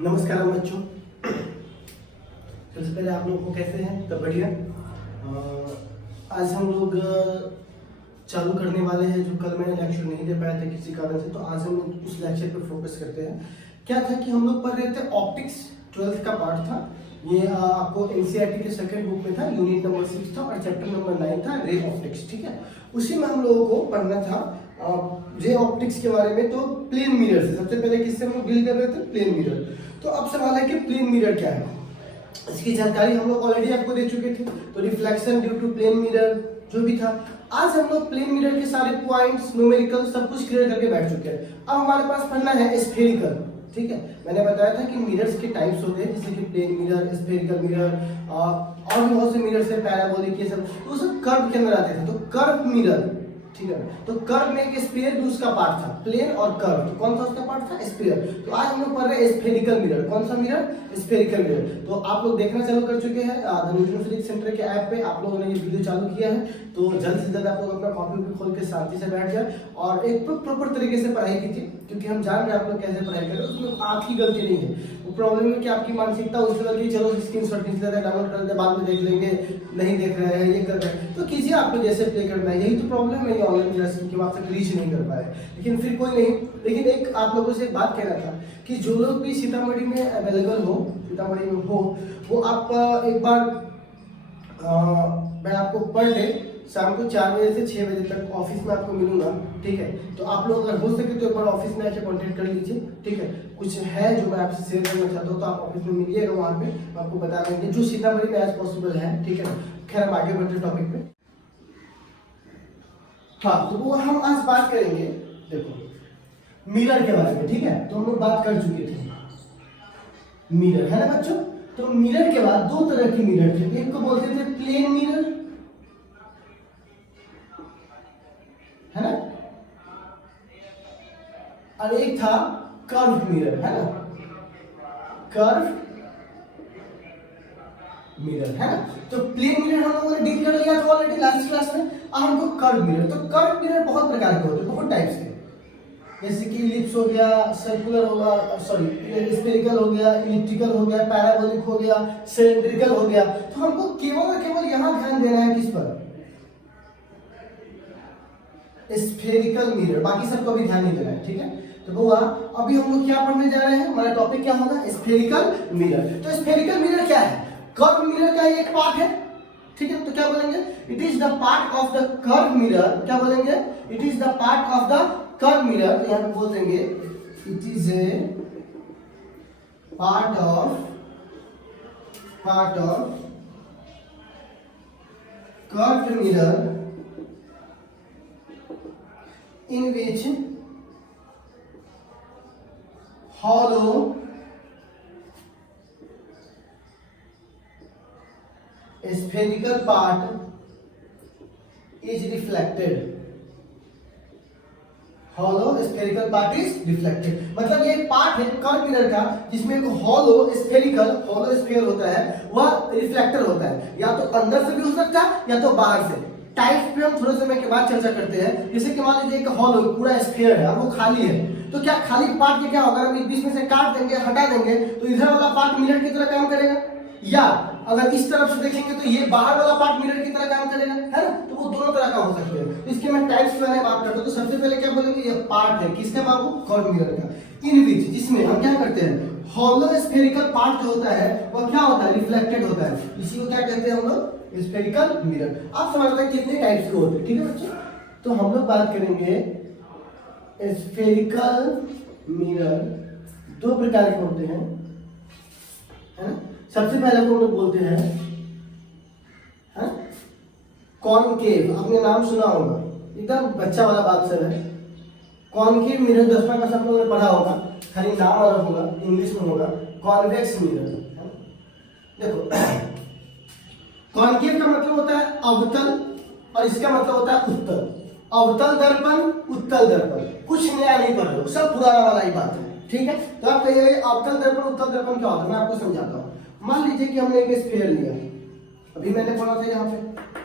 नमस्कार बच्चों। सबसे पहले आप लोगों को कैसे हैं? सब बढ़िया। आज हम लोग चालू करने वाले हैं जो कल मैंने लेक्चर नहीं दे पाया था किसी कारण से, तो आज हम लोग उस लेक्चर पर फोकस करते हैं। क्या था कि हम लोग पढ़ रहे थे ऑप्टिक्स, 12th का पार्ट था ये। आपको एनसीईआरटी के सेकंड बुक में था, यूनिट नंबर 6 था और चैप्टर नंबर 9 था रे ऑप्टिक्स। ठीक है, उसी में हम लोगों को पढ़ना था रे ऑप्टिक्स के बारे में। तो प्लेन मिरर से सबसे पहले किससे हम लोग डील कर रहे थे? Plane mirror. तो अब सवाल है कि प्लेन मिरर क्या है, इसकी जानकारी हम लोग ऑलरेडी आपको दे चुके थे। तो reflection due to plane mirror जो भी था, आज हम लोग प्लेन मिरर के सारे पॉइंट्स, न्यूमेरिकल सब कुछ क्लियर करके बैठ चुके हैं। अब हमारे पास पढ़ना है स्फेरिकल। ठीक है, मैंने बताया था कि मिरर्स के टाइप्स होते हैं, जैसे कि प्लेन मिरर, स्फेरिकल मिरर और भी बहुत से मिरर्स है, पैराबोलिक, ये सब। तो सब कर्व के अंदर आते थे। तो कर्व मिरर, ठीक है, तो कर्व में एक स्फीयर भी उसका पार्ट था, प्लेन और कर्व। तो कौन सा उसका पार्ट था? स्फीयर। तो आज हम लोग पढ़ रहे हैं स्फेरिकल मिरर। कौन सा मिरर? Spherical mirror. तो आप लोग देखना चालू कर चुके हैं न्यूटन फिजिक्स सेंटर के ऐप पे, आप लोगों ने ये वीडियो चालू किया है। तो जल्द से जल्द आप लोग अपना कॉपी खोल के शांति से बैठ जाए और एक प्रॉपर तरीके से पढ़ाई कीजिए, क्योंकि हम जान रहे हैं आप लोग कैसे पढ़ाई कर रहे हो। उसमें आपकी गलती नहीं है, वो प्रॉब्लम है कि आपकी मानसिकता उस लेवल की, चलो स्क्रीनशॉट खींच लेते हैं, डाउनलोड कर लेते हैं, बाद में देख लेंगे, नहीं देख रहे हैं, ये कर रहे हैं। तो कीजिए, आपको जैसे प्ले करना है। यही तो प्रॉब्लम है ये ऑनलाइन क्लासेस की, आप तक रीच नहीं कर पाए। लेकिन फिर कोई नहीं। लेकिन एक आप लोगों से एक बात कहना था कि जो लोग भी सीतामढ़ी में अवेलेबल हो, सीतामढ़ी में हो, वो आप एक बार मैं आपको पर डे शाम को 4 बजे से 6 बजे तक ऑफिस में आपको मिलूंगा। ठीक है, तो आप लोग अगर हो सके तो एक बार ऑफिस में आके कांटेक्ट कर लीजिए। ठीक है, कुछ है जो मैं आपसे शेयर करना चाहता हूँ, तो आप ऑफिस में मिलिएगा, वहाँ पे आपको बता देंगे जो सीतामढ़ी में एज पॉसिबल है। ठीक है, खैर हम आगे बढ़ते टॉपिक पे। हाँ, तो वो हम आज बात करेंगे, देखो मिरर के बारे में। ठीक है, तो हम लोग बात कर चुके थे मिरर, है ना बच्चों। तो मिरर के बाद दो तरह के मिरर थे, एक को बोलते थे प्लेन मिरर, है ना, और एक था कर्व मिरर, है ना, कर्व मिरर, है ना। तो प्लेन मिरर हम लोगों ने डील कर लिया था ऑलरेडी लास्ट क्लास में। अब हमको कर्व मिरर, तो कर्व मिरर बहुत प्रकार के होते हैं, बहुत टाइप्स के, जैसे कि इलिप्स हो गया, सर्कुलर होगा, सॉरी स्फेरिकल हो गया, इलिप्टिकल हो गया, पैराबोलिक हो गया, सिलिंड्रिकल हो गया। तो हमको केवल और केवल यहाँ ध्यान देना है किस पर? स्फेरिकल मिरर, बाकी सबको भी ध्यान नहीं देना है। ठीक है, तो बुआ अभी हम लोग क्या पढ़ने जा रहे हैं, हमारा टॉपिक क्या होगा? Spherical mirror. तो स्फेरिकल मिरर क्या है? कर्व मिरर का एक पार्ट है। ठीक है, तो क्या बोलेंगे? It is the part of the curve mirror. क्या बोलेंगे? It is the part of the curve mirror. यहाँ पे बोल देंगे it is a part of curve mirror in which hollow spherical part is reflected. hollow spherical part is reflected, मतलब ये एक part है कर्व मिरर का जिसमें एक hollow स्फीयर होता है, वह रिफ्लेक्टर होता है। या तो अंदर से भी हो सकता है या तो बाहर से। टाइप्स पे हम थोड़े समय के बाद चर्चा करते हैं। जैसे कि मान लीजिए एक हॉलो पूरा स्फीयर है और वो खाली है, तो क्या खाली पार्ट के क्या होगा? अगर बीच में से काट देंगे, हटा देंगे, तो इधर वाला पार्ट मिरर की तरह काम करेगा, या अगर इस तरफ से देखेंगे तो ये बाहर वाला पार्ट मिरर की तरह काम करेगा, है ना। तो वो दोनों तरह का हो सकते हैं। इसके मैं टाइप्स के बारे में बात करता हूँ। तो सबसे पहले क्या बोलेंगे? ये पार्ट है किसका बाबू? कर्व मिरर का। इन विच, जिसमें हम क्या करते हैं, हॉलो स्फेरिकल पार्ट जो होता है वह क्या होता है? रिफ्लेक्टेड होता है। इसी को क्या कहते हैं हम लोग? Spherical mirror. आप समझते हैं कितने टाइप्स के होते हैं। ठीक है बच्चों, तो हम लोग बात करेंगे स्फेरिकल मिरर दो प्रकार के होते हैं, है ना। सबसे पहले को हम लोग बोलते हैं कॉनकेव। आपने नाम सुना होगा, एकदम बच्चा वाला बात सर है। कॉनकेव मिरर 10वीं क्लास आप लोगों ने पढ़ा होगा, खाली नाम अलग होगा, इंग्लिश में होगा कॉन्वेक्स मिरर। देखो कॉनकेव का मतलब होता है अवतल और इसका मतलब होता है उत्तल। अवतल दर्पण, उत्तल दर्पण, कुछ नया नहीं पढ़ रहे हो, सब पुराना वाला ही बात है। ठीक है, तो आप कहिए अवतल दर्पण उत्तल दर्पण क्या होता है, मैं आपको समझाता हूँ। मान लीजिए कि हमने एक स्फीयर लिया, अभी मैंने बोला था यहाँ पे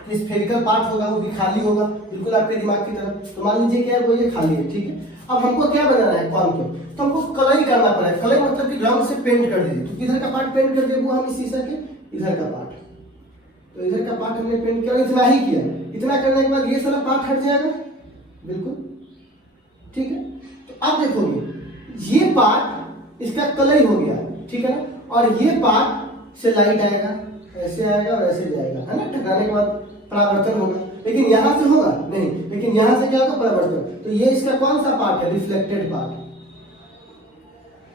कि स्फेरिकल पार्ट होगा वो भी खाली होगा, बिल्कुल आपके दिमाग की तरफ। तो मान लीजिए क्या है, वो ये खाली है, ठीक है। अब हमको क्या बनाना है कॉनकेव, तो हमको कलर करना पड़ेगा। कलर मतलब कि रंग से पेंट कर दीजिए। तो किधर का पार्ट पेंट कर दिए, वो हम इस शीशा के इधर का पार्ट, तो इधर का पार्ट हमने पेंट किया, इतना ही किया। इतना करने के बाद ये सारा पार्ट हट जाएगा, बिल्कुल ठीक है। तो अब देखोगे ये पार्ट इसका कलर हो गया, ठीक है ना, और ये पार्ट से लाइट आएगा, ऐसे आएगा और ऐसे जाएगा, है ना। टकराने के बाद परावर्तन होगा, लेकिन यहां से होगा नहीं, लेकिन यहां से क्या होगा, परावर्तन। तो ये इसका कौन सा पार्ट है, रिफ्लेक्टेड पार्ट,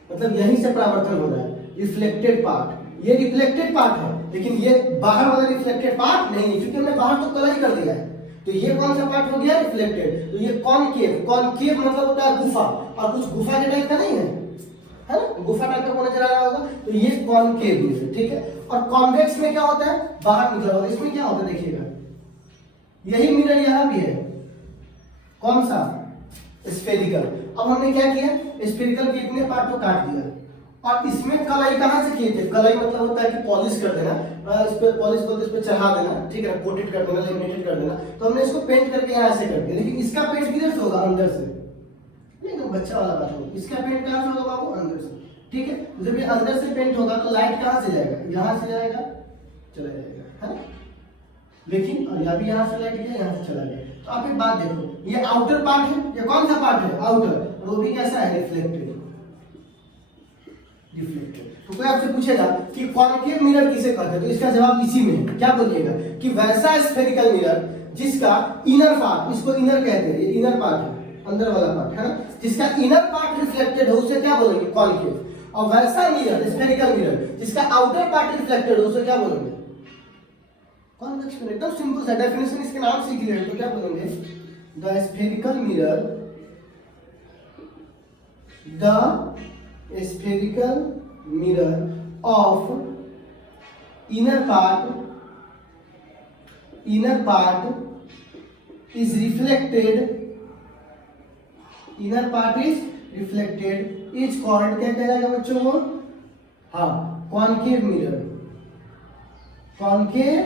मतलब यहीं से परावर्तन हो रहा है, रिफ्लेक्टेड पार्ट। ये रिफ्लेक्टेड पार्ट है, लेकिन ये बाहर वाला रिफ्लेक्टेड पार्ट नहीं है, क्योंकि हमने बाहर तो कलर ही कर दिया है। तो ये कौन सा पार्ट हो गया, रिफ्लेक्टेड। तो ये कॉनकेव, कॉनकेव मतलब होता है गुफा, और कुछ गुफा के टाइप का नहीं है, है ना, गुफा टाइप का नजर आ रहा होगा। तो ये कॉनकेव है, ठीक है। और कॉन्वेक्स में क्या होता है, बाहर निकला होता है। इसमें क्या होता है देखिएगा, यही मिरर यहाँ भी है, कौन सा, स्फेरिकल। अब हमने क्या किया, स्फेरिकल के इतने पार्ट को काट दिया, और इसमें कलाई कहाँ से किए थे, कलाई मतलब होता है कि पॉलिश कर देना, इस पे पॉलिश बोलते, इस पे चढ़ा देना, ठीक है, कोटेड कर देना, लेमिनेटेड कर देना। तो हमने इसको पेंट करके यहाँ से कर दिया, लेकिन इसका पेंट किधर से होगा, अंदर से। नहीं तो बच्चा वाला बात होगा, इसका पेंट कहाँ से होगा बाबू, अंदर से, ठीक है। जब ये अंदर से पेंट होगा तो लाइट कहाँ से जाएगा, यहाँ से जाएगा, चला जाएगा, है। लेकिन और अभी यहाँ से लाइट गया, यहाँ से चला गया। तो आप एक बात देखो, ये आउटर पार्ट है, ये कौन सा पार्ट है, आउटर, वो भी कैसा है, रिफ्लेक्टेड। तो कोई आपसे पूछेगा कि कॉनकेव मिरर किसे कहते हैं, तो इसका जवाब इसी में है। क्या बोलिएगा कि वैसा स्फेरिकल मिरर जिसका इनर पार्ट, इसको इनर कहते हैं, ये इनर पार्ट है, अंदर वाला पार्ट है ना, जिसका इनर पार्ट रिफ्लेक्टेड हो उसे क्या बोलेंगे, कॉनकेव। और वैसा मिरर, स्फेरिकल मिरर जिसका आउटर पार्ट रिफ्लेक्टेड हो उसे क्या बोलेंगे, कॉन्वेक्स मिरर। एकदम सिंपल सा डेफिनेशन, इसके नाम से क्लियर है। तो क्या बोलेंगे, the spherical mirror, the spherical mirror of inner part is reflected, inner part is reflected is called, क्या कहलाएगा बच्चों वो, हाँ, कॉनकेव मिरर, कॉनकेव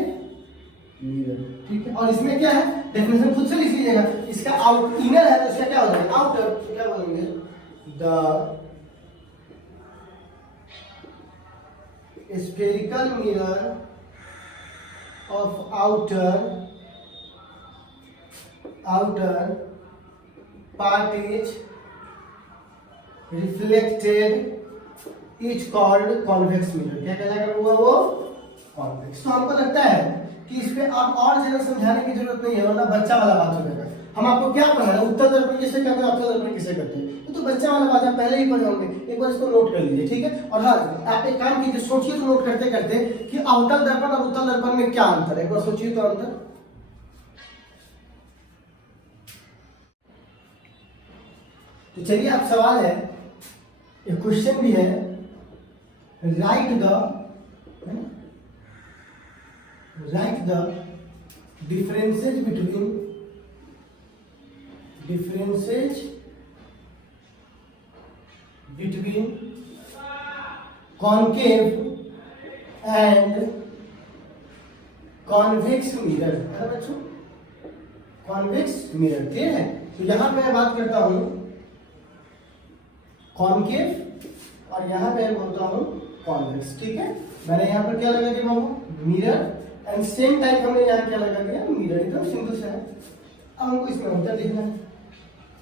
मिरर, ठीक है। और इसमें क्या है, डेफिनेशन खुद से लिख लीजिएगा। इसका आउट इनर है तो इसका क्या हो जाएगा, आउटर, तो क्या बोलेंगे, the spherical mirror of outer part is reflected is called convex mirror। क्या कहलाएगा वो convex। तो हमको लगता है कि इस पे आप और ज्यादा समझाने की जरूरत नहीं है, वरना बच्चा वाला बात हो जाएगा। हम आपको क्या पढ़ा, उत्तर दर्पण किसे कहते हैं, अवतल दर्पण किसे कहते हैं, तो बच्चा वाला बात आप पहले ही पढ़े होंगे। एक बार इसको नोट कर लीजिए, ठीक है। और हाँ, आप एक काम कीजिए, सोचिए तो नोट करते करते कि अवतल दर्पण और उत्तल दर्पण में क्या अंतर है, एक बार सोचिए तो अंतर। तो चलिए, आप सवाल है, एक क्वेश्चन भी है, right the differences between concave and convex mirror, है ना बच्चों, convex mirror, ठीक है। तो यहां पे मैं बात करता हूं कॉनकेव और यहां पे बोलता हूं कॉन्वेक्स, ठीक है। मैंने यहां पर क्या लगा दिया बाबू, मिरर, एंड सेम टाइप हमने यहां क्या लगा दिया, मिरर। एकदम सिंपल सा है। अब हमको इसमें अंतर देखना है।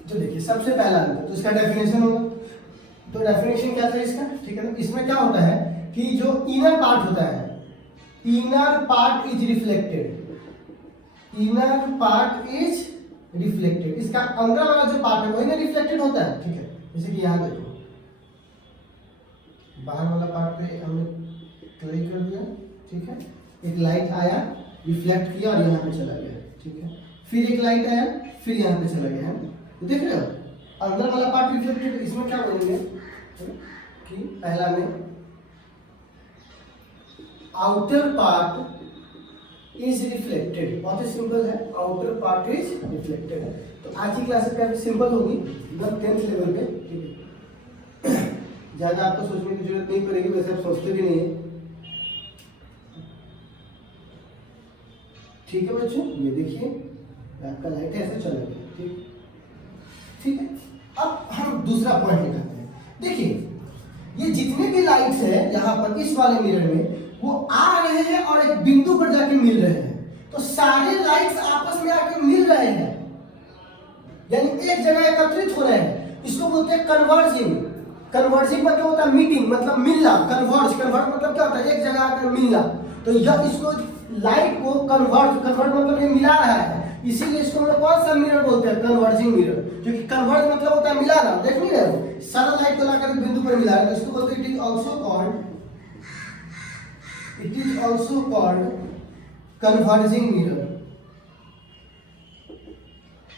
जो देखिए, सबसे पहला अंतर तो इसका डेफिनेशन होगा। तो डेफिनेशन क्या था इसका, ठीक है ना। इसमें क्या होता है कि जो इनर पार्ट होता है, inner part is reflected, inner part is reflected. इसका अंदर वाला जो पार्ट है वही ना रिफ्लेक्टेड होता है, ठीक है। जैसे कि यहाँ देखो, बाहर वाला पार्ट पे हमने क्लिक कर दिया, ठीक है। एक लाइट आया, रिफ्लेक्ट किया और यहाँ पे चला गया, ठीक है। फिर एक लाइट आया, फिर यहाँ पे चला गया, है। तो देख रहे हो, अंदर वाला पार्ट रिफ्लेक्टेड। इसमें क्या बोलेंगे कि पहला में आउटर पार्ट इज रिफ्लेक्टेड, बहुत ही सिंपल है, आउटर पार्ट इज रिफ्लेक्टेड। तो आज की क्लास काफी सिंपल होगी, मतलब 10th लेवल पे, ठीक है। ज्यादा आपको सोचने की जरूरत नहीं पड़ेगी, वैसे आप सोचते भी नहीं है। ठीक है बच्चों, ये देखिए आपका लाइट ऐसे चलेगा। ठीक ठीक है। अब हम दूसरा पॉइंट निकालते हैं। देखिए ये जितने भी लाइट्स हैं यहाँ पर इस वाले मिरर में, वो आ रहे हैं और एक बिंदु पर जाके मिल रहे हैं। तो सारे लाइट्स आपस में आके मिल रहे हैं, यानी एक जगह एकत्रित हो रहे हैं। इसको बोलते हैं कन्वर्जिंग। कन्वर्जिंग मतलब होता है मीटिंग, मतलब मिलना। कन्वर्ज मतलब क्या होता है, एक जगह आकर मिलना। तो यह इसको लाइट को कन्वर्ट मतलब ये मिला रहा है, इसीलिए इसको हम लोग कौन सा मिरर बोलते हैं, कन्वर्जिंग मिरर। क्योंकि कन्वर्ज मतलब होता है मिलाना। देख नहीं रहे, सारा लाइट को लाकर बिंदु पर मिला रहा है, तो इसको बोलते हैं it is also called converging mirror.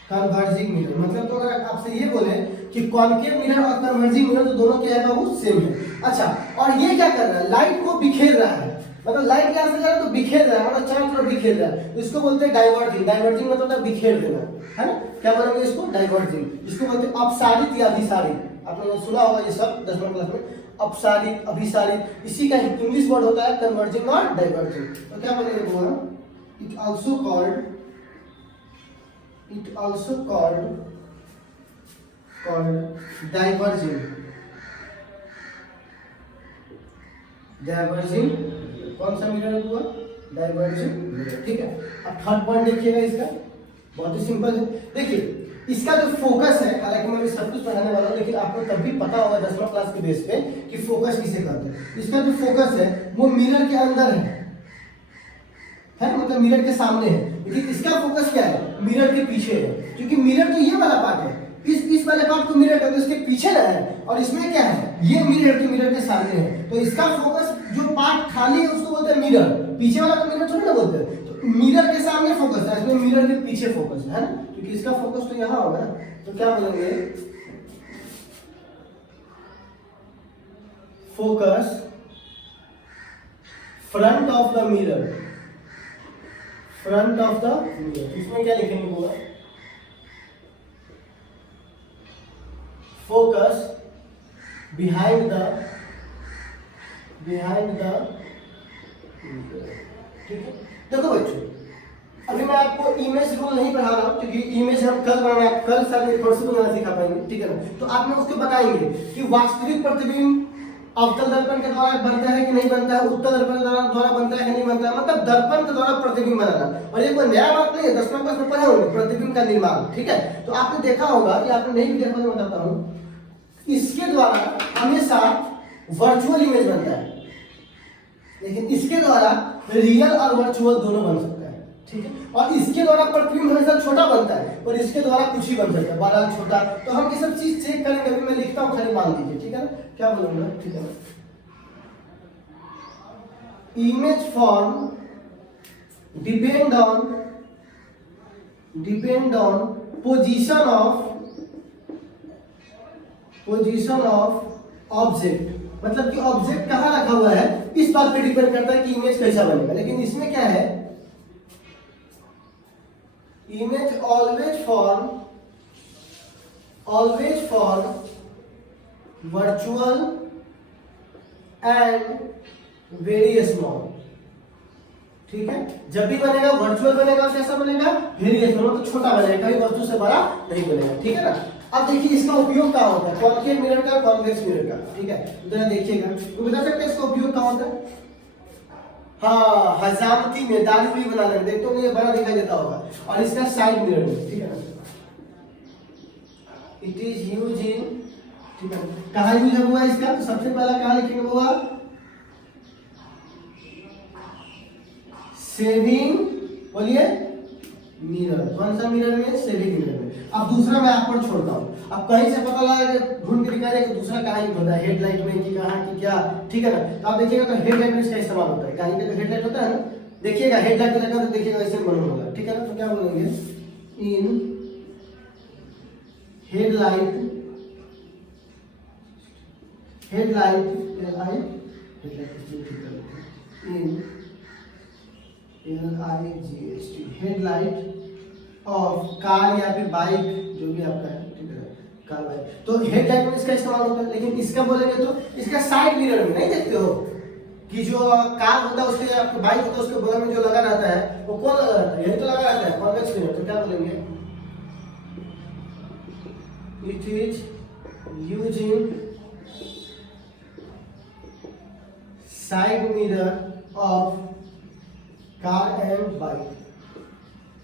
Converging mirror मतलब, तो अगर आपसे ये बोले कि कॉनकेव मिरर और कन्वर्जिंग मिरर, तो दोनों क्या है, वो सेम है। अच्छा, और ये क्या कर रहा है, लाइट को बिखेर रहा है। मतलब लाइट क्या से जा रहा है, तो बिखेर रहा है, मतलब चारों तरफ बिखेर रहा है। तो इसको बोलते हैं डाइवर्जिंग। डाइवर्जिंग मतलब है बिखेर देना, है ना। क्या बोलेंगे इसको, डाइवर्जिंग। इसको बोलते हैं अपसारित या अभिसारित। आपने सुना होगा ये सब 10वीं क्लास में, अपसारित अभिसारित। इसी का इंग्लिश वर्ड होता है कन्वर्जिंग और डाइवर्जिंग। तो क्या बोलेंगे वो, इट आल्सो कॉल्ड diverging कौन सा मिरर हुआ, डाइवर्जिंग। ठीक है। अब थर्ड पॉइंट देखिएगा, इसका बहुत ही सिंपल है। देखिए इसका जो फोकस है, हालांकि मैं सब कुछ पढ़ाने वाला हूँ, लेकिन आपको तब भी पता होगा 10वीं क्लास के बेस पे कि फोकस किसे कहते हैं। इसका जो फोकस है वो मिरर के अंदर है ना, मतलब मिरर के सामने है। लेकिन इसका फोकस क्या है, मिरर के पीछे है। क्योंकि मिरर तो ये वाला पार्ट है, इस वाले पार्ट को मिरर कहते हैं, इसके पीछे ना है। और इसमें क्या है, ये मिरर के सामने है। तो इसका फोकस जो पार्ट खाली है उसको बोलते हैं मिरर, पीछे वाला को मिरर थोड़ी ना बोलते हैं। तो मिरर के सामने फोकस है, इसमें मिरर के पीछे फोकस है ना, क्योंकि इसका फोकस तो यहाँ होगा ना। तो क्या बोलेंगे, focus front of the mirror. Front of the mirror, इसमें क्या लिखेंगे पूरा, फोकस बिहाइंड द ठीक है। देखो बच्चों, अभी मैं आपको इमेज रूल नहीं पढ़ा रहा हूँ, क्योंकि इमेज हम कल बनाना, कल सर परसों बनाना सिखा पाएंगे, ठीक है ना। तो आप में उसको बताएंगे कि वास्तविक प्रतिबिंब अवतल दर्पण के द्वारा बनता है कि नहीं बनता है, उत्तल दर्पण के द्वारा बनता है कि नहीं बनता है, मतलब दर्पण के द्वारा प्रतिबिंब बनाना। और ये कोई नया बात नहीं है, 10वीं क्लास में पढ़े होंगे प्रतिबिंब का निर्माण, ठीक है। तो आपने देखा होगा कि आपने नहीं भी देखा, मैं बताता हूँ, इसके द्वारा हमेशा वर्चुअल इमेज बनता है, लेकिन इसके द्वारा रियल और वर्चुअल दोनों बन सकता है, ठीक है। और इसके द्वारा प्रतिबिंब हमेशा छोटा बनता है, और इसके द्वारा कुछ ही बन सकता है, बड़ा छोटा। तो हम ये सब चीज चेक करेंगे, अभी मैं लिखता हूँ, खाली मान लीजिए, ठीक है ना। क्या बोलूंगा, ठीक है ना। Image form depend on position of object. मतलब कि ऑब्जेक्ट कहाँ रखा हुआ है, इस बात पे डिपेंड करता है कि इमेज कैसा बनेगा। लेकिन इसमें क्या है, image always form virtual and very small, ठीक है। जब भी बनेगा वर्चुअल बनेगा, कैसा बनेगा, वेरी स्मॉल, तो छोटा बनेगा, कभी वस्तु से बड़ा नहीं बनेगा, ठीक है ना। अब देखिए इसका उपयोग क्या होता है, कॉन्केव मिरर का, कॉन्वेक्स मिरर का, ठीक है। जरा देखिएगा, तो बता सकते हैं इसका उपयोग क्या होता है। हाँ, हजामती में दाढ़ी भी बनाने में देखते हो, ये बड़ा दिखाई देता होगा। और इसका साइड मिरर में, ठीक है ना, इट इज यूज इन, ठीक है। कहाँ यूज हुआ इसका, तो सबसे पहला कहाँ लिखेंगे हुआ, सेविंग, बोलिए, मिरर। कौन सा मिरर में, सेविंग मिरर में। अब दूसरा मैं आप पर छोड़ता हूँ, अब कहीं से पता लगा कि ढूंढ के निकाले कि दूसरा कहाँ यूज होता है, हेडलाइट में कि कहाँ की क्या, ठीक है ना। तो आप देखिएगा तो हेडलाइट में इसका इस्तेमाल होता है, गाड़ी का तो हेडलाइट होता है ना, देखिएगा हेडलाइट लगा तो देखिएगा ऐसे मालूम होगा, ठीक है ना। तो क्या बोलेंगे, इन हेडलाइट हेडलाइट ऑफ कार या फिर बाइक, जो भी आपका है, ठीक है, कार बाइक। तो हेडलाइट में इसका इस्तेमाल होता है। लेकिन इसका बोलेंगे तो इसका साइड मिरर में नहीं देखते हो, कि जो कार होता है उसके आपके बाइक होता है उसके बगल में जो लगा रहता है वो कौन लगा रहता है, यही तो लगा रहता है कॉन्वेक्स मिरर। तो क्या बोलेंगे, it is using side mirror of car and bike.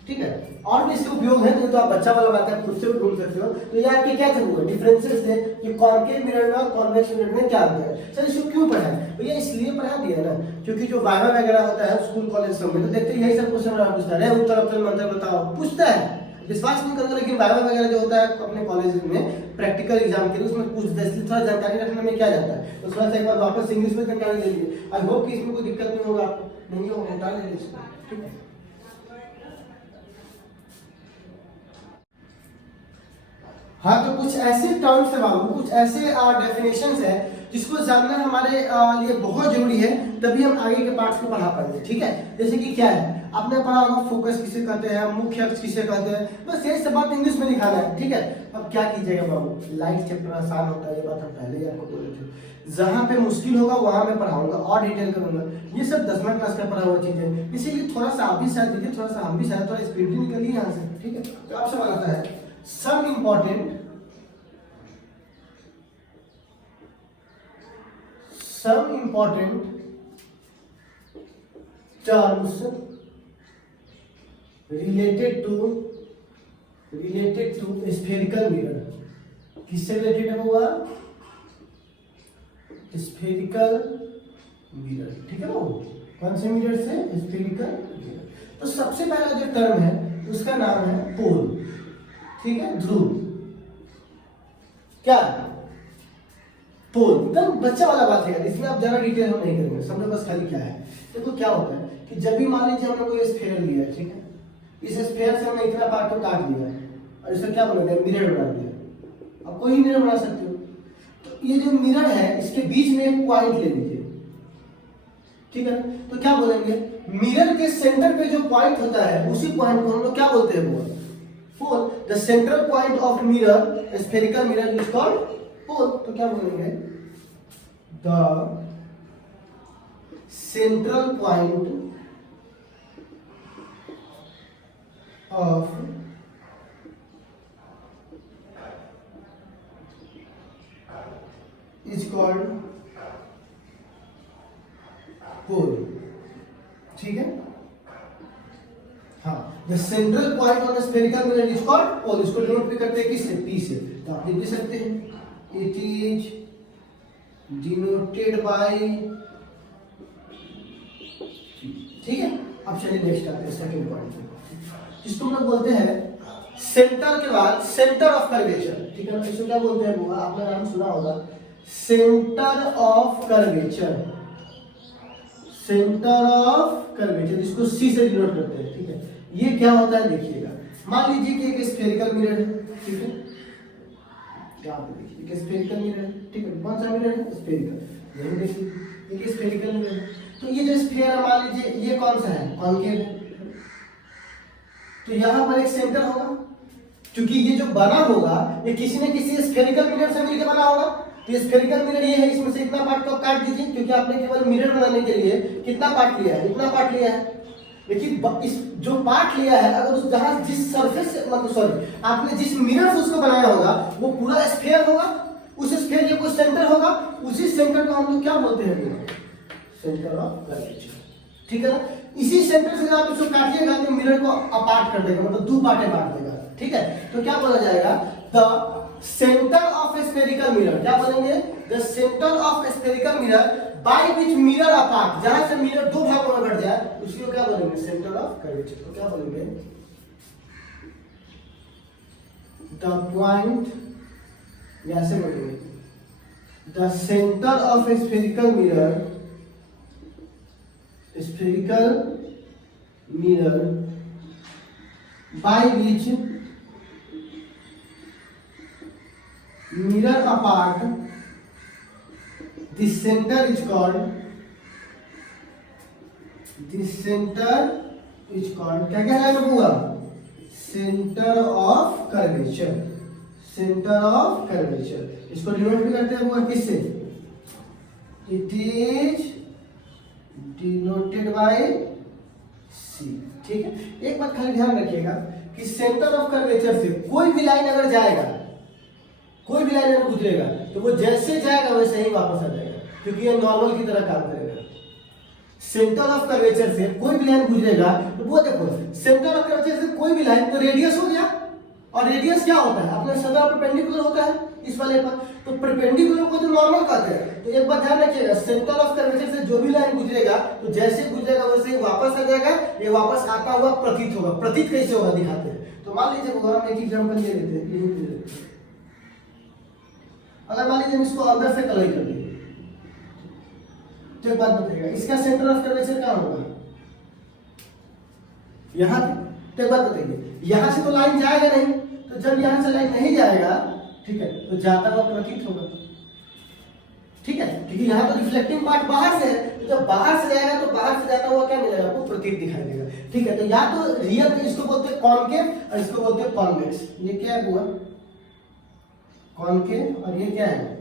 ठीक है, और भी इसके उपयोग है, नहीं तो आप बच्चा वाला बात है खुद से भी ढूंढ सकते हो। तो ये आपके क्या थे, वो डिफरेंसेस थे कि कॉन्केव मिरर में और कॉन्वेक्स मिरर में क्या होता है। सर इसको क्यों पढ़ा है भैया, इसलिए पढ़ा दिया ना क्योंकि जो वाइवा वगैरह होता है स्कूल कॉलेज सब में तो देखते यही सब क्वेश्चन पूछता है, उत्तर उत्तर मंत्र बताओ, पूछता है, विश्वास नहीं करोगे, लेकिन वाइवा वगैरह जो होता है अपने कॉलेज में प्रैक्टिकल एग्जाम के लिए उसमें पूछता है, इसलिए थोड़ा जानकारी रखने में क्या जाता है। तो थोड़ा सा एक बार वापस इंग्लिश में जानकारी ले लीजिए। आई होप कि इसमें कोई दिक्कत नहीं होगा आपको, नहीं होगा हटा लीजिए, ठीक है। हाँ, तो कुछ ऐसे टर्म्स है बाबू, कुछ ऐसे डेफिनेशंस है जिसको जानना हमारे लिए बहुत जरूरी है, तभी हम आगे के पार्ट्स को पढ़ा पाएंगे। ठीक है, जैसे कि क्या है आपने पढ़ा होगा, फोकस किसे कहते हैं, मुख्य अक्ष किसे कहते हैं, बस यही सब बात इंग्लिश में दिखाना है। ठीक है, अब क्या कीजिएगा बाबू, लाइट चैप्टर आसान होता है, ये बात हम पहले ही आपको बोले थे। जहाँ पे मुश्किल होगा वहां मैं पढ़ाऊंगा और डिटेल करूंगा, ये सब 10वां क्लास का पढ़ा हुआ चीज है, इसीलिए थोड़ा सा आप भी साथ दीजिए, थोड़ा सा हम भी साथ, थोड़ा स्पीड भी निकलिए यहाँ से। ठीक है, तो आप सवाल आता है some important terms related to spherical mirror। किससे रिलेटेड है हुआ, स्फेरिकल मिरर। ठीक है, वो कौन से मिरर से, स्फेरिकल मिरर। तो सबसे पहला जो टर्म है उसका नाम है पोल। ठीक है, ध्रुव, क्या पोल, एकदम बच्चा वाला बात है, इसमें आप ज्यादा डिटेल हम नहीं करेंगे, समझो बस खाली क्या है। देखो क्या होता है कि जब भी मान लीजिए हमने कोई स्फीयर लिया है, ठीक है, इस स्फीयर से हमने इतना पार्ट को काट दिया और इसका क्या बना दिया, मिरर बना दिया। अब कोई मिरर बना सकते हो, तो ये जो मिरर है इसके बीच में एक पॉइंट ले लीजिए। ठीक है, तो क्या बोलेंगे, मिरर के सेंटर पे जो पॉइंट होता है उसी पॉइंट को हम लोग क्या बोलते हैं, pole. Pole, the central point of mirror, spherical mirror is called pole. तो क्या बोलेंगे, the central point of is called pole. ठीक है, हाँ, the central point of the spherical mirror is called pole. इसको डिनोट भी करते हैं किससे, पी से, तो आप लिख भी सकते हैं, इट इज डिनोटेड बाय। ठीक है, अब चलिए नेक्स्ट आते हैं सेकंड पॉइंट, जिसको हम लोग बोलते हैं सेंटर के बाद सेंटर ऑफ कर्वेचर। ठीक है, इसको क्या बोलते हैं, वो आपने नाम सुना होगा, centre of curvature. Centre of curvature, इसको सी से डिनोट करते हैं। ठीक है, ये क्या होता है देखिएगा, मान लीजिए कि एक स्फेरिकल मिरर है। ठीक है, क्या देखिए एक स्फेरिकल मिरर है। ठीक है, कौन सा मिरर है, स्फेरिकल। यही देखिए एक स्फेरिकल मिरर है, तो ये जो स्फीयर है मान लीजिए ये कौन सा है, कॉन्केव। तो यहां पर एक सेंटर होगा, क्योंकि ये जो बना होगा ये किसी न किसी स्फेरिकल मिरर से मिलकर बना होगा। तो ये स्फेरिकल मिरर ये है, इसमें से इतना पार्ट को काट दीजिए, क्योंकि आपने केवल मिरर बनाने के लिए कितना पार्ट लिया है, इतना पार्ट लिया है। लेकिन इस जो पार्ट लिया है, अगर उस जहां जिस सरफेस से, मतलब सॉरी, आपने जिस मिरर से उसको बनाया होगा वो पूरा स्फीयर होगा, उस स्फीयर के कोई सेंटर होगा, उसी सेंटर को हम लोग क्या बोलते हैं, सेंटर ऑफ कर्वेचर। ठीक है ना, इसी सेंटर से आप इसको काटिएगा तो मिरर को अपार्ट कर देगा, मतलब दो पार्ट बांट देगा। ठीक है, तो क्या बोला जाएगा, the centre of spherical mirror. क्या बोलेंगे, the centre of spherical mirror by which mirror apart, जहां से मिरर दो भागों में बट जाए उसको क्या बोलेंगे, सेंटर ऑफ कर्वेचर। तो क्या बोलेंगे, द पॉइंट, ऐसे बोलेंगे, the centre of spherical mirror, spherical mirror by which mirror apart, this center is called, this center is called क्या कहलाएगा पूरा, centre of curvature. Centre of curvature, इसको डिनोट भी करते हैं वो किससे, इट इज डिनोटेड बाय सी। ठीक है, एक बात खाली ध्यान रखिएगा कि सेंटर ऑफ कर्वेचर से कोई भी लाइन अगर जाएगा, कोई भी लाइन अगर गुजरेगा तो वो जैसे जाएगा वैसे ही वापस आ जाएगा, क्योंकि ये नॉर्मल की तरह काम करेगा। सेंटर ऑफ कर्वेचर से कोई भी लाइन गुजरेगा तो वो देखो, सेंटर ऑफ कर्वेचर से कोई भी लाइन तो रेडियस हो गया, और रेडियस क्या होता है अपने सदा परपेंडिकुलर होता है इस वाले पर, तो परपेंडिकुलर को जो नॉर्मल कहते हैं। तो एक बात ध्यान रखिएगा, सेंटर ऑफ कर्वेचर से जो भी लाइन गुजरेगा तो जैसे गुजरेगा वैसे ही वापस आ जाएगा, ये वापस आता हुआ प्रतीत होगा। प्रतीत कैसे होगा दिखाते हैं। तो मान लीजिए हम एक एग्जांपल ले लेते हैं, अगर मान लीजिए इसको अंदर से कलर कर दिए तो एक बात बताइएगा, इसका सेंटर ऑफ कर्वेचर कहाँ होगा, यहाँ। तो एक बात बताइए, यहाँ से तो लाइन जाएगा नहीं, तो जब यहाँ से लाइन नहीं जाएगा, ठीक है, तो जाता हुआ प्रतीत होगा। ठीक है, क्योंकि यहाँ तो रिफ्लेक्टिंग पार्ट बाहर से है, तो जब बाहर से जाएगा तो बाहर से जाता हुआ क्या मिलेगा आपको, प्रतीत दिखाई देगा। ठीक है, तो या तो रियल, इसको बोलते हैं कॉनकेव और इसको बोलते हैं कॉन्वेक्स। ये क्या है हुआ, कॉनकेव, और ये क्या है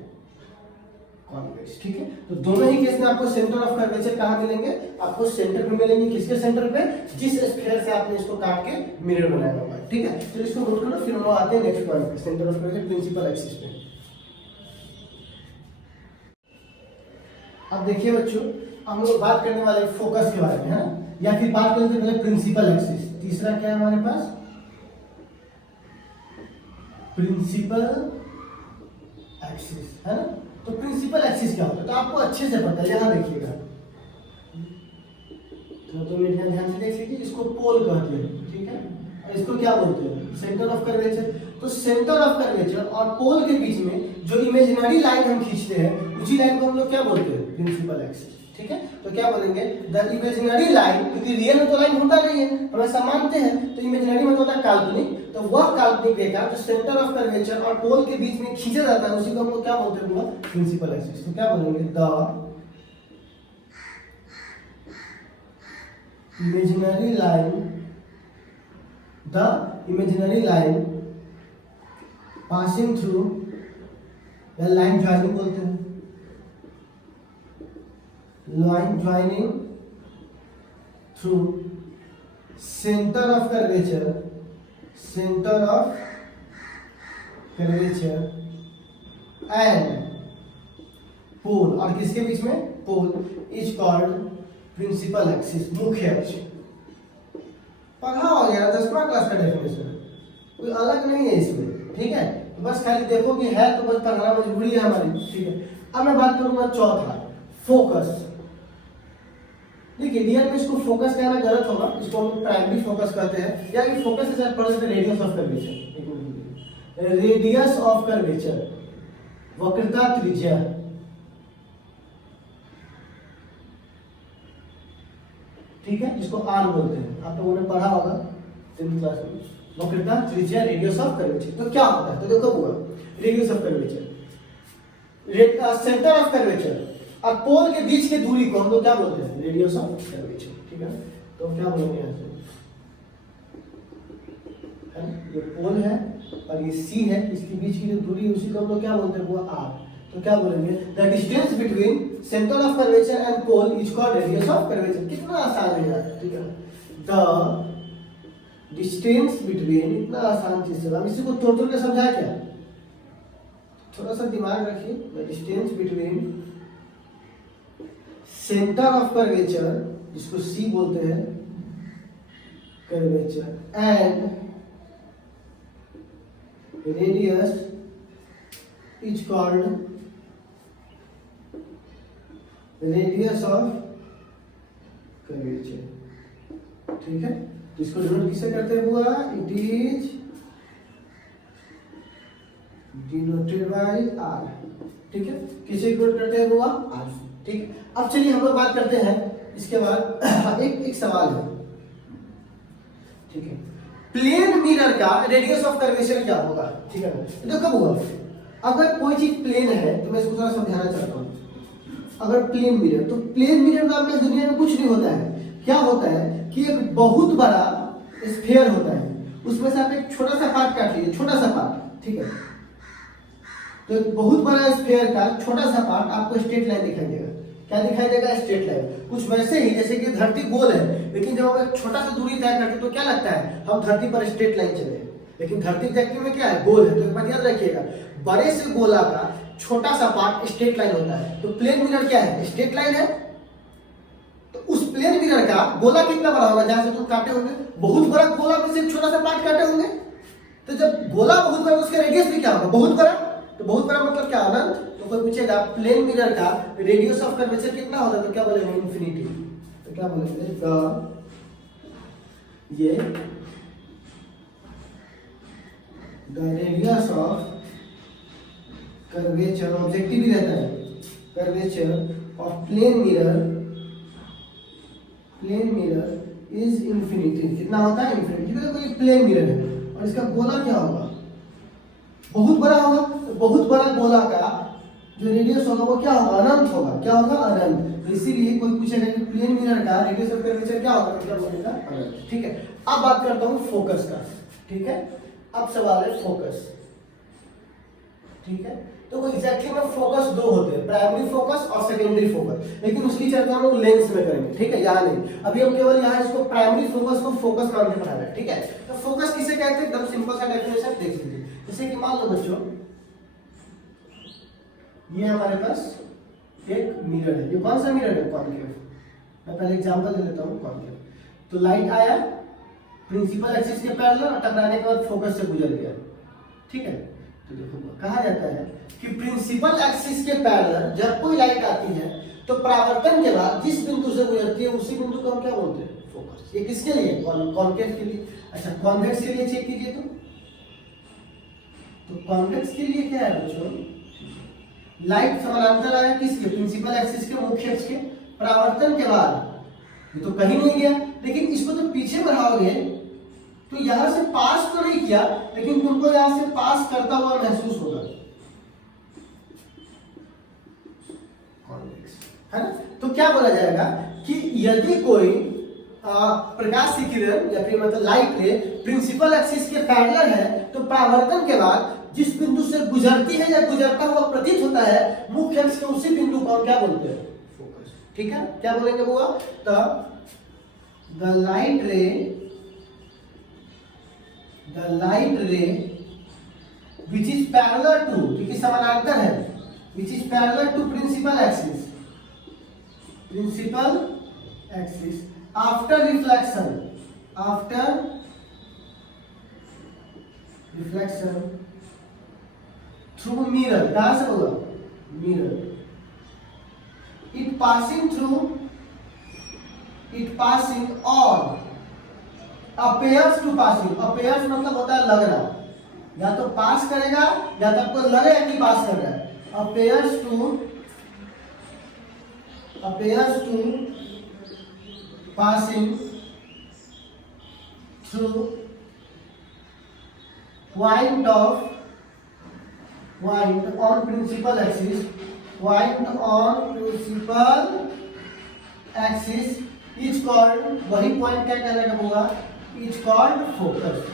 कॉन्वेक्स। ठीक है, तो दोनों ही केस में आपको सेंटर ऑफ कर्वेचर कहाँ मिलेंगे, आपको सेंटर में मिलेंगे। किसके सेंटर पे, जिस स्फीयर से आपने इसको काट के मिरर बनाया होगा। ठीक है, तो इसको नोट करो, फिर हम आते हैं नेक्स्ट पॉइंट पे, centre of curvature principal axis पे। अब देखिए बच्चों, हम लोग बात करने वाले फोकस के बारे में, है ना, या फिर बात करते पहले प्रिंसिपल एक्सिस। तीसरा क्या है हमारे पास, प्रिंसिपल एक्सिस, है ना। तो प्रिंसिपल एक्सिस क्या होता है, तो आपको अच्छे से पता है, यहां देखिएगा, तो मेरे ध्यान से देख लीजिए, इसको पोल कहते हैं। ठीक है, और इसको क्या बोलते हैं, सेंटर ऑफ कर्वेचर। तो सेंटर ऑफ कर्वेचर और पोल के बीच में जो इमेजिनरी लाइन हम खींचते हैं, उसी लाइन को हम लोग क्या बोलते हैं, प्रिंसिपल एक्सिस। ठीक है, तो क्या बोलेंगे, द इमेजिनरी लाइन, क्योंकि रियल में तो लाइन होता नहीं है, हम ऐसा मानते हैं, तो इमेजिनरी में होता है काल्पनिक। तो वह काल्पनिक रेखा जो सेंटर ऑफ कर्वेचर और पोल के बीच में खींचा जाता है, उसी को हम लोग क्या बोलते हैं, प्रिंसिपल एक्सिस। तो क्या बोलेंगे, the imaginary line, the imaginary line passing through, या लाइन ज्वाइनिंग बोलते हैं, line joining through centre of curvature, centre of curvature and pole, और किसके बीच में, pole, is called principal axis, मुख्य अक्ष। पढ़ा हो गया 10वां क्लास का डेफिनेशन, कोई अलग नहीं है इसमें। ठीक है, तो बस खाली देखो कि है, तो बस पढ़ना मजबूरी है हमारी। ठीक है, अब मैं बात करूंगा चौथा, फोकस। देखिए रियल में इसको फोकस कहना गलत होगा, इसको हम प्राइमरी फोकस कहते हैं, या कि फोकस से पढ़ सकते radius of curvature. Radius of curvature, वक्रता त्रिज्या। ठीक है, जिसको आर बोलते हैं, आप लोगों ने पढ़ा होगा 10th क्लास में, वक्रता त्रिज्या, रेडियस ऑफ कर्वेचर। तो क्या होता है, तो देखो हुआ radius of curvature, centre of curvature और पोल के बीच की दूरी को हम लोग क्या बोलते हैं, रेडियस ऑफ कर्वेचर। ठीक है, तो क्या बोलेंगे यहाँ से, ये पोल है और ये सी है, इसके बीच की जो दूरी है उसी को हम लोग क्या बोलते हैं, वो आर। तो क्या बोलेंगे, the distance between centre of curvature and pole is called radius of curvature. कितना आसान है यार। ठीक है, द डिस्टेंस बिटवीन, इतना आसान चीज है, हम इसी को तोड़ तोड़ के समझाया क्या, थोड़ा सा दिमाग रखिए। The distance between centre of curvature, जिसको सी बोलते हैं, curvature, and radius is called radius of curvature. ठीक है, तो इसको डिनोट किससे करते हुआ, it is denoted by R. ठीक है, किसे डिनोट करते हुआ, आर। ठीक है, अब चलिए हम लोग बात करते हैं इसके बाद एक सवाल है। ठीक है, प्लेन मिरर का रेडियस ऑफ कर्वेचर क्या होगा। ठीक है, तो कब होगा, अगर कोई चीज प्लेन है, तो मैं इसको थोड़ा समझाना चाहता हूँ। अगर प्लेन मिरर, तो प्लेन मिरर नाम का दुनिया में कुछ नहीं होता है। क्या होता है कि एक बहुत बड़ा स्फीयर होता है, उसमें से आप एक छोटा सा पार्ट काट लीजिए, छोटा सा पार्ट। ठीक है, तो एक बहुत बड़ा स्फीयर का छोटा सा पार्ट आपको स्ट्रेट लाइन दिखाई देगा। क्या दिखाई देगा? Straight line. कुछ वैसे ही जैसे कि धरती गोल है, लेकिन जब हम एक छोटा सा दूरी तय करते तो क्या लगता है? हम धरती पर स्ट्रेट लाइन चले, लेकिन धरती देखने में क्या है? गोल है। तो एक बात याद रखिएगा, बड़े से गोला का छोटा सा पार्ट स्ट्रेट लाइन होता है। तो प्लेन मिरर क्या है? स्ट्रेट लाइन है। तो उस प्लेन मिरर का गोला कितना बड़ा होगा जहां से तुम काटे होंगे? बहुत बड़ा गोला में से छोटा सा पार्ट काटे होंगे। तो जब गोला बहुत बड़ा तो उसका रेडियस भी क्या होगा? बहुत बड़ा। तो बहुत बड़ा मतलब क्या? अनंत। तो कोई पूछेगा प्लेन मिरर का रेडियस ऑफ कर्वेचर कितना होता है, तो क्या बोलेंगे? इंफिनिटी। तो क्या बोलेंगे? ये the radius of curvature, objective भी रहता है, curvature of plane mirror is infinity. कितना होता है? इंफिनिटी। देखो ये प्लेन मिरर है और इसका गोला क्या होगा? बहुत बड़ा होगा। तो बहुत बड़ा गोला का जो रेडियस होगा वो क्या होगा? अनंत होगा। क्या होगा? अनंत। तो इसीलिए कोई पूछेगा कि प्लेन मिरर का रेडियस ऑफ कर्वेचर क्या होगा, तो क्या बोलेगा? अनंत। ठीक है। अब बात करता हूँ फोकस का। ठीक है, अब सवाल है फोकस। ठीक है, तो एग्जैक्टली में फोकस दो होते हैं, प्राइमरी फोकस और सेकेंडरी फोकस, लेकिन उसकी चर्चा हम लोग लेंस में करेंगे। ठीक है, यहाँ नहीं, अभी हम केवल यहाँ इसको प्राइमरी फोकस को फोकस नाम से पढ़ा रहे हैं। ठीक है, तो फोकस किसे कहते हैं? एकदम सिंपल सा डेफिनेशन देख लीजिए। जैसे कि मान लो बच्चों, ये हमारे पास एक मिरर है। ये कौन सा मिरर है? कॉन्केव। मैं पहले एग्जांपल दे देता हूँ कॉन्केव। तो लाइट आया प्रिंसिपल एक्सिस के पैरेलल और टकराने के बाद फोकस से गुजर गया। ठीक है, तो देखो कहा जाता है कि प्रिंसिपल एक्सिस के पैरेलल जब कोई लाइट आती है तो परावर्तन के बाद जिस बिंदु से गुजरती है उसी बिंदु को हम क्या बोलते हैं? फोकस। ये किसके लिए? कॉन्केव के लिए। अच्छा, कॉन्वेक्स के लिए चेक कीजिए। तो कॉन्वेक्स के लिए क्या है बच्चों? लाइट समानांतर आया किसके? प्रिंसिपल एक्सिस के, मुख्य अक्ष के। परावर्तन के बाद ये तो कहीं नहीं गया, लेकिन इसको तो पीछे बढ़ाओगे तो यहां से पास तो नहीं किया, लेकिन तुमको यहां से पास करता हुआ महसूस होगा। है ना? तो क्या बोला जाएगा कि यदि कोई प्रकाश की किरण या फिर मतलब लाइट रे प्रिंसिपल एक्सिस के पैरेलल है तो परावर्तन के बाद जिस बिंदु से गुजरती है या गुजरता हुआ प्रतीत होता है मुख्य अक्ष के, उसी बिंदु को हम क्या बोलते हैं? फोकस। ठीक है, क्या बोलेंगे बुआ? तो द लाइट रे विच इज पैरेलल टू, क्योंकि समानांतर है, which is parallel to principal axis after reflection through mirror. कहां से होगा? मिरर। इट पासिंग और अपेयर्स टू पासिंग। अपेयर्स मतलब होता है लगना, या तो पास करेगा या तो आपको लगेगा कि पास कर रहा है। Appears to passing through point on principal axis is called, वही पॉइंट क्या कहलाएगा होगा? Is called focus.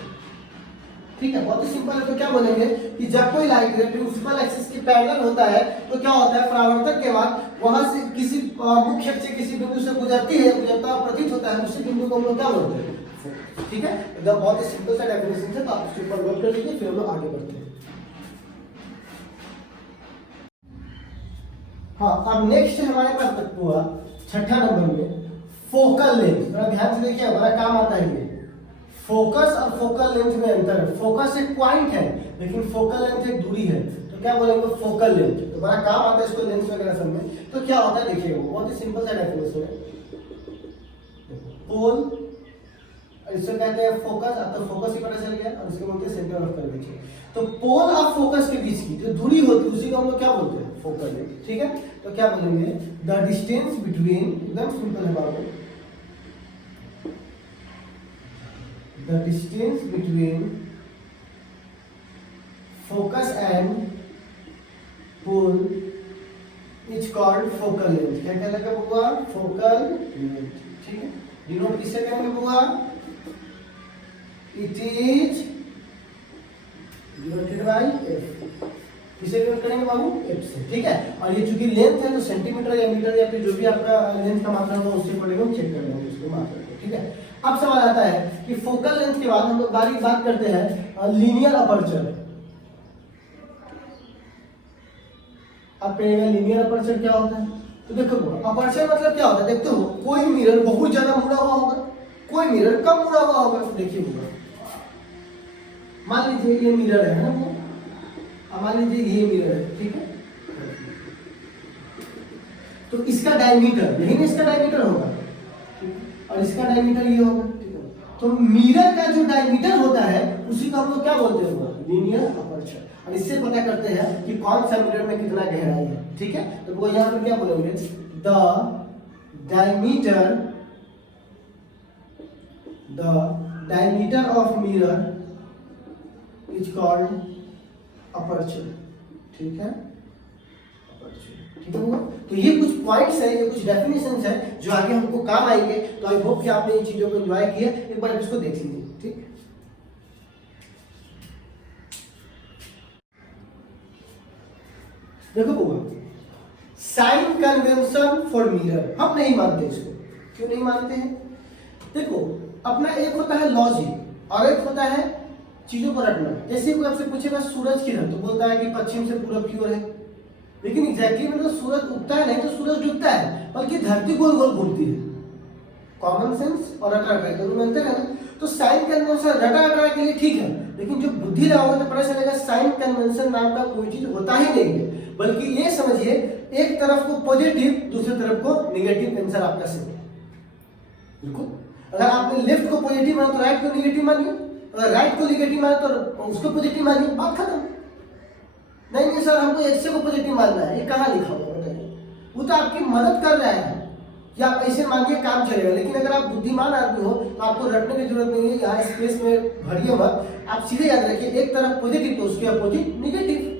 ठीक है, बहुत ही सिंपल है। तो क्या बोलेंगे कि जब कोई लाइट प्रिंसिपल एक्सिस के पैरेलल होता है तो क्या होता है? परावर्तन के बाद वहां से किसी मुख्य अक्ष से किसी बिंदु से गुजरती है, गुजरता हुआ प्रतीत होता है, उसी बिंदु को हम लोग क्या बोलते हैं? ठीक है, एकदम बहुत ही सिंपल सा डेफिनेशन है। तो आप इसके ऊपर नोट कर लीजिए, फिर हम लोग आगे बढ़ते हैं। हाँ, अब नेक्स्ट हमारे पास तक हुआ छठा नंबर में फोकल लेंथ। थोड़ा ध्यान से देखिए, हमारा काम आता है ये। फोकस और फोकल लेंथ में अंतर है। फोकस एक पॉइंट है, लेकिन फोकल लेंथ एक दूरी है। तो क्या बोलेंगे? Focal length. तो बड़ा काम आता है इसको लेंस वगैरह सब में। तो क्या होता है देखिए, बहुत ही सिंपल सा डेफिनेशन है। पोल, इससे कहते हैं फोकस। अब तो फोकस ही पता चल गया, और इसको बोलते हैं सेंटर ऑफ कर्वेचर। तो पोल और फोकस के बीच की जो दूरी होती है उसी को हम लोग क्या बोलते हैं? Focal length. ठीक है, तो क्या बोलेंगे? द डिस्टेंस बिटवीन, एकदम सिंपल है बाबू, the distance between focus and pole is called focal length. क्या कहलाएगा बुआ? Focal length. ठीक है, डिनोट किससे करेंगे बुआ? It is denoted by F. किसे डिनोट करेंगे बाबू, एफ से, ठीक है। और ये चूंकि लेंथ है तो सेंटीमीटर या मीटर या फिर जो भी आपका लेंथ का मात्रा होगा उससे पड़ेगा, हम चेक कर लेंगे उसको मात्रा को, ठीक है। अब सवाल आता है कि फोकल लेंथ के बाद हम लोग बारीक बात करते हैं लीनियर अपर्चर। अब लीनियर अपर्चर क्या होता है, तो देखो अपर्चर मतलब क्या होता है, देखते हो कोई मिरर बहुत ज्यादा मुड़ा हुआ होगा, कोई मिरर कम मुड़ा हुआ होगा। देखिए मान लीजिए ये मिरर है ना, अब मान लीजिए ये मिरर है, ठीक है। तो इसका डायमीटर, यही ना इसका डायमीटर होगा, और इसका डायमीटर ये होगा, ठीक है। तो मिरर का जो डायमीटर होता है उसी को हम लोग क्या बोलते हैं, लीनियर अपर्चर। और इससे पता करते हैं कि कौन सा मिरर में कितना गहराई है, ठीक है। तो वो यहाँ पर क्या बोलेंगे, the diameter of mirror is called aperture, ठीक है, अपर्चर, ठीक है वो। तो ये कुछ पॉइंट्स है, ये कुछ डेफिनेशंस है जो आगे हमको काम आएंगे। तो आई होप कि आपने इन चीजों को एंजॉय किया, एक बार इसको देख लीजिए, ठीक। देखो बुआ, साइन कन्वेंशन फॉर मिरर हम नहीं मानते इसको। क्यों नहीं मानते हैं, देखो अपना एक होता है लॉजिक और एक होता है चीजों को रटना। जैसे कोई आपसे पूछेगा सूरज किधर, तो बोलता है कि पश्चिम से पूरब की ओर है, लेकिन एग्जैक्टली मतलब सूरज उगता है नहीं तो सूरज डूबता है, बल्कि धरती गोल गोल घूमती है। कॉमन सेंस और रटा रटा दोनों मिलते हैं। तो साइन कन्वेंशन रटा रटा के लिए ठीक है, लेकिन जो बुद्धि लगाओगे तो पता चलेगा साइन कन्वेंशन नाम का कोई चीज होता ही नहीं है, बल्कि ये समझिए एक तरफ को पॉजिटिव दूसरी तरफ को नेगेटिव आंसर आपका सही। बिल्कुल, अगर आपने लेफ्ट को पॉजिटिव माना तो राइट को नेगेटिव मानिए, अगर राइट को नेगेटिव माना तो उसको पॉजिटिव मानिए, बात खत्म। नहीं सर हमको एक्स को पॉजिटिव मानना है, ये कहाँ लिखा हुआ बताइए। वो तो आपकी मदद कर रहा है कि आप ऐसे मांगिए काम चलेगा, लेकिन अगर आप बुद्धिमान आदमी हो तो आपको रटने की जरूरत नहीं है, यहाँ स्पेस में भरिए मत। आप सीधे याद रखिए, एक तरफ पॉजिटिव तो उसके अपोजिट निगेटिव,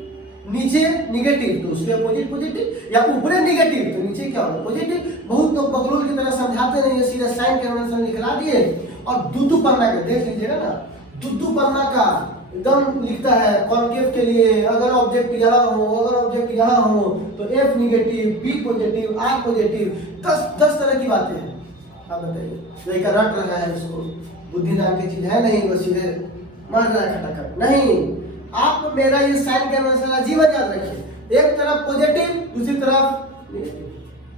नीचे निगेटिव तो उसके अपोजिट पॉजिटिव, या ऊपर निगेटिव तो नीचे क्या होगा पॉजिटिव। बहुत लोग बगलोल की तरह समझाते नहीं है, सीधा साइन कन्वेंशन लिखला दिए और दूधू पन्ना के देख लीजिएगा ना, दूधू पन्ना का एकदम लिखता है कॉन्केव के लिए, अगर ऑब्जेक्ट यहाँ हो, अगर ऑब्जेक्ट यहाँ हो तो F negative, B positive, R positive, 10 तरह की बातें हैं। आप बताइए, वही का रट रहा है, उसको बुद्धि नाम की चीज है नहीं, वो सीधे मार रहा है खटाखट। नहीं, आप मेरा ये साइन कन्वेंशन जीवन याद रखिए, एक तरफ पॉजिटिव दूसरी तरफ नेगेटिव,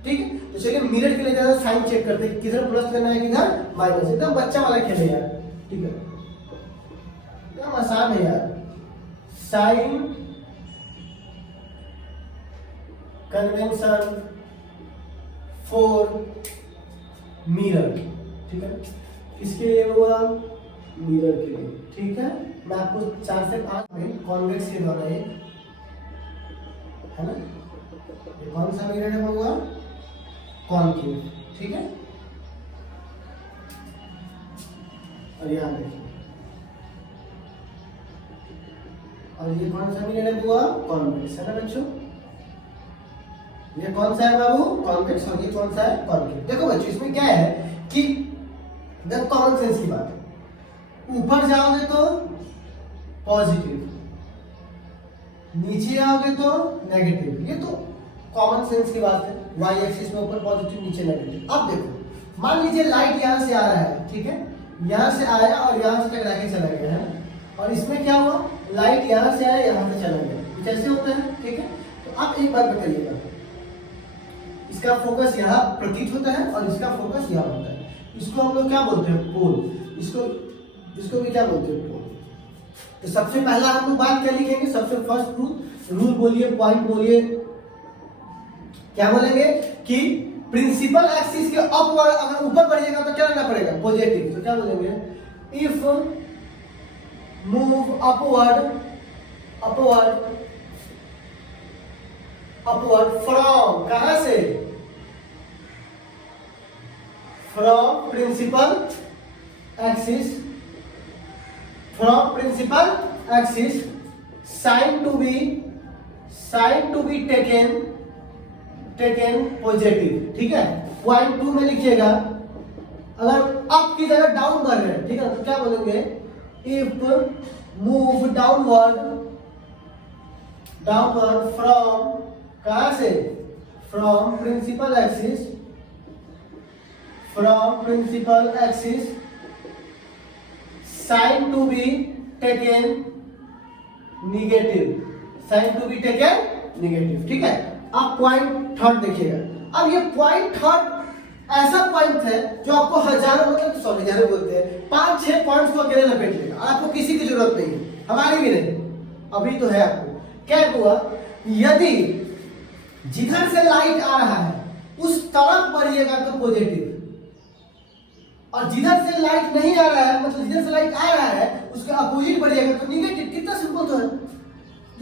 ठीक है। तो चलिए मिरर के लिए ज्यादा साइन चेक करते हैं, किधर प्लस लेना है किधर माइनस, एकदम बच्चा वाला खेल है यार, ठीक है, आसान है यार। साइन कन्वेंशन फॉर मिरर, ठीक है, किसके लिए हुआ, मिरर के लिए, ठीक है। मैं आपको 4 से 5 में कॉन्वेक्स के द्वारा ये है ना, ये कौन सा मिरर है हुआ, कॉनकेव, ठीक है। और यहाँ देखिए, और ये कौन सा मिरर है हुआ, कॉन्वेक्स, है ना बच्चों। ये कौन सा है बाबू, कॉन्वेक्स, और ये कौन सा है, कॉनकेव। देखो बच्चों इसमें क्या है कि एकदम कॉमन सेंस की बात है, ऊपर जाओगे तो पॉजिटिव, नीचे आओगे तो नेगेटिव, ये तो कॉमन सेंस की बात है। वाई एक्सिस में ऊपर पॉजिटिव नीचे नेगेटिव। अब देखो मान लीजिए लाइट यहाँ से आ रहा है, ठीक है, यहाँ से आया और यहाँ से टकरा के चला गया है, और इसमें क्या हुआ, लाइट यहाँ से आया यहाँ से चला गया, कैसे होता है, ठीक है। तो आप एक बात बताइएगा, इसका फोकस यहाँ प्रतीत होता है और इसका फोकस यहाँ होता है, इसको हम लोग क्या बोलते हैं, पोल, इसको भी क्या बोलते हैं, पोल। तो सबसे पहला हम लोग बात क्या लिखेंगे, सबसे फर्स्ट रूल बोलिए, पॉइंट बोलिए, क्या बोलेंगे कि प्रिंसिपल एक्सिस के अपवर्ड अगर ऊपर बढ़िएगा तो क्या लेना पड़ेगा, पॉजिटिव। तो क्या बोलेंगे, इफ मूव अपवर्ड फ्रॉम, कहां से, from principal axis, sign to be taken positive, ठीक है। पॉइंट 2 में लिखिएगा, अगर अप की जगह डाउन बढ़ रहे हैं, ठीक है, तो क्या बोलेंगे, if move downward downward from, कहां से, from principal axis, from principal axis sign to be taken negative, sign to be taken negative. ठीक है, अब पॉइंट थर्ड देखिएगा। अब ये पॉइंट थर्ड ऐसा पॉइंट है जो आपको हजारों, मतलब सॉरी हजारों बोलते हैं, 5-6 पॉइंट्स को अकेले लपेट लेगा, आपको किसी की जरूरत नहीं है, हमारी भी नहीं, अभी तो है आपको। क्या हुआ, यदि जिधर से लाइट आ रहा है उस तरफ बढ़िएगा तो पॉजिटिव, और जिधर से लाइट नहीं आ रहा है, मतलब जिधर से लाइट आ रहा है उसका अपोजिट बढ़िएगा तो निगेटिव। कितना सिंपल तो है,